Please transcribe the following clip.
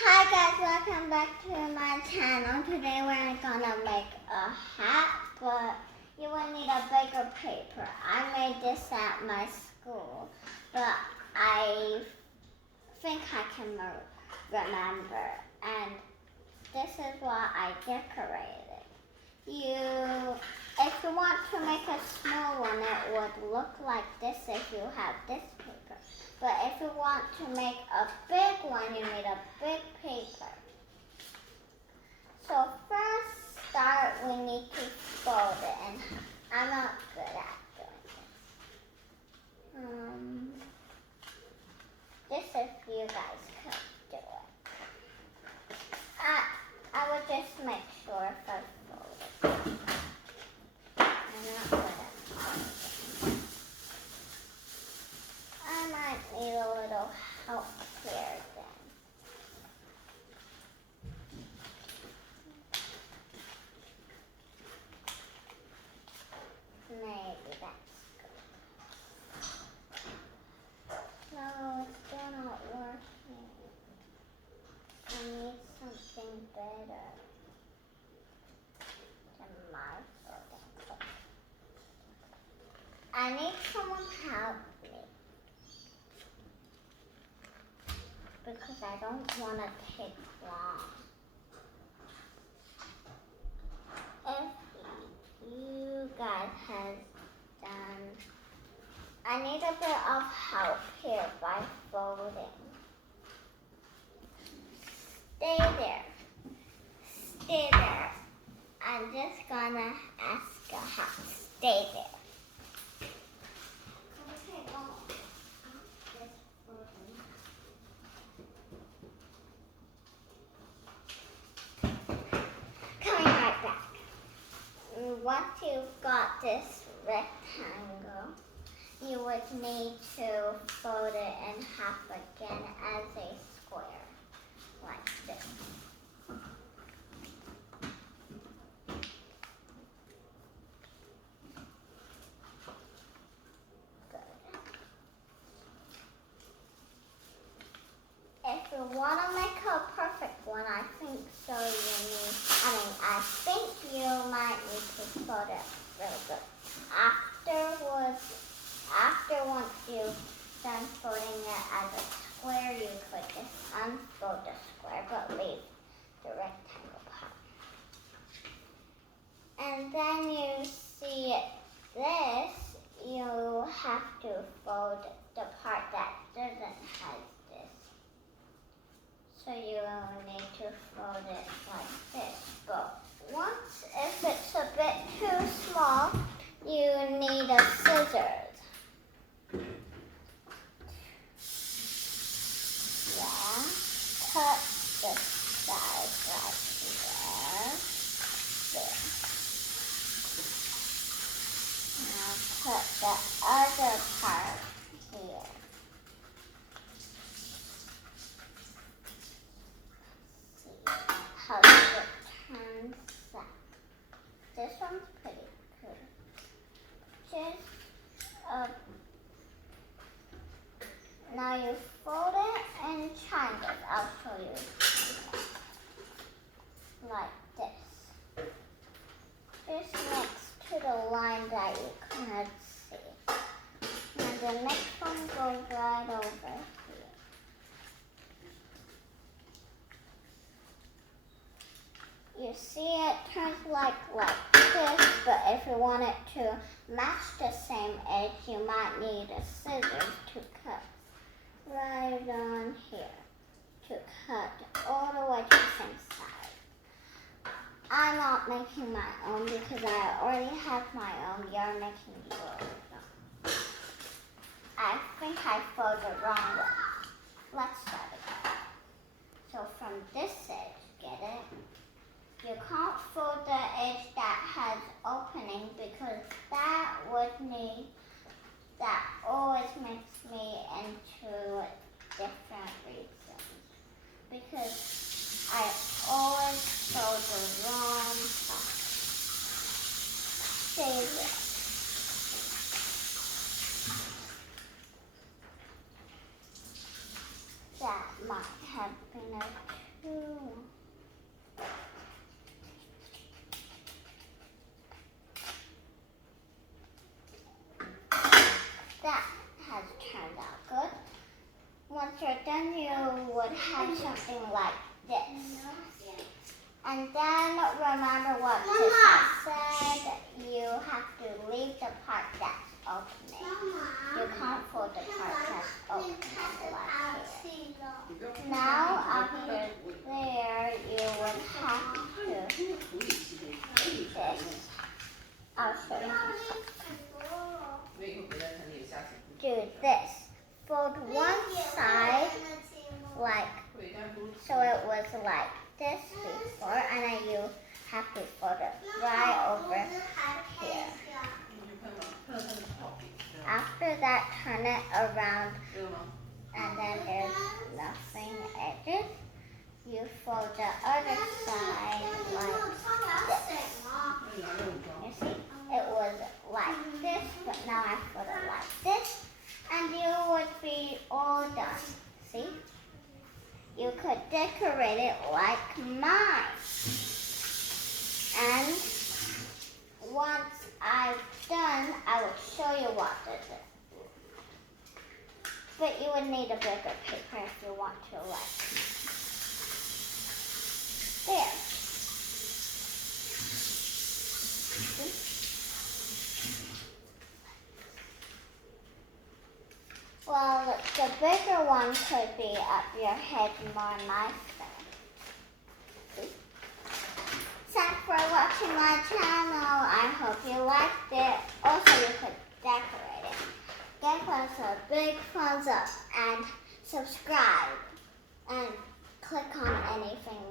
Hi guys, welcome back to my channel. Today we're gonna make a hat, but you will need a bigger paper. I made this at my school, but I think I can remember. And this is what I decorated. If you want to make a small one, it would look like this if you have this paper. But if you want to make a big one, you need a big paper. So first we need to fold it, and I'm not good at doing this. Just if you guys could do it. I would just make sure if I fold it. I'm not good at folding. I might need a little help here then. Maybe that's good. No, it's still not working. I need something better than my folding. I need someone to help me because I don't want to take long. If you guys have done, I need a bit of help here by folding. Stay there. Stay there. I'm just gonna ask a help. Stay there. Coming right back. Once you've got this rectangle, you would need to fold it in half again as a square, like this. Good. If you want to make a perfect one, I think you might need to fold it really good. Once you've done folding it as a square, you could just unfold the square but leave the rectangle part. And then you see this, you have to fold the part that doesn't have this. So you will need to fold it like this. But if it's a bit too small, you need a scissors. Cut the sides right here. There. Now cut the other part here. See how it turns out. This one's pretty cool. Now you fold it in triangles. I'll show you. Like this. Just next to the line that you can't see. Now the next one goes right over here. You see it turns like this, but if you want it to match the same edge, you might need a scissors to cut right on here to cut all the way to the same side. I'm not making my own because I already have my own. You're making yours. I think I folded the wrong way. Let's start again. So from this edge, get it? You can't fold the edge that has opening because that always makes me into different reasons. Because I always fold the wrong side. Stay there. That might have been a 2. That has turned out good. Once you're done, you would have something like this. And then remember what Tessa said. You have to leave the part that's opening. You can't fold the part that's opening like here. Now after there, you would have to do this. I'll show you. Do this. Fold one side like, so it was like this before, and then you have to fold it right over here. After that, turn it around, and then there's nothing edges. You fold the other side like this. You see, it was like this, but now I fold it like this, and you would be all done. See? You could decorate it like mine. And once I've done, I will show you what to do. But you would need a bigger paper if you want to, like, there. See? Well, the bigger one could be up your head more nicer. See? Thanks for watching my channel. I hope you liked it. Also, you could decorate it. Give us a big thumbs up and subscribe. And click on anything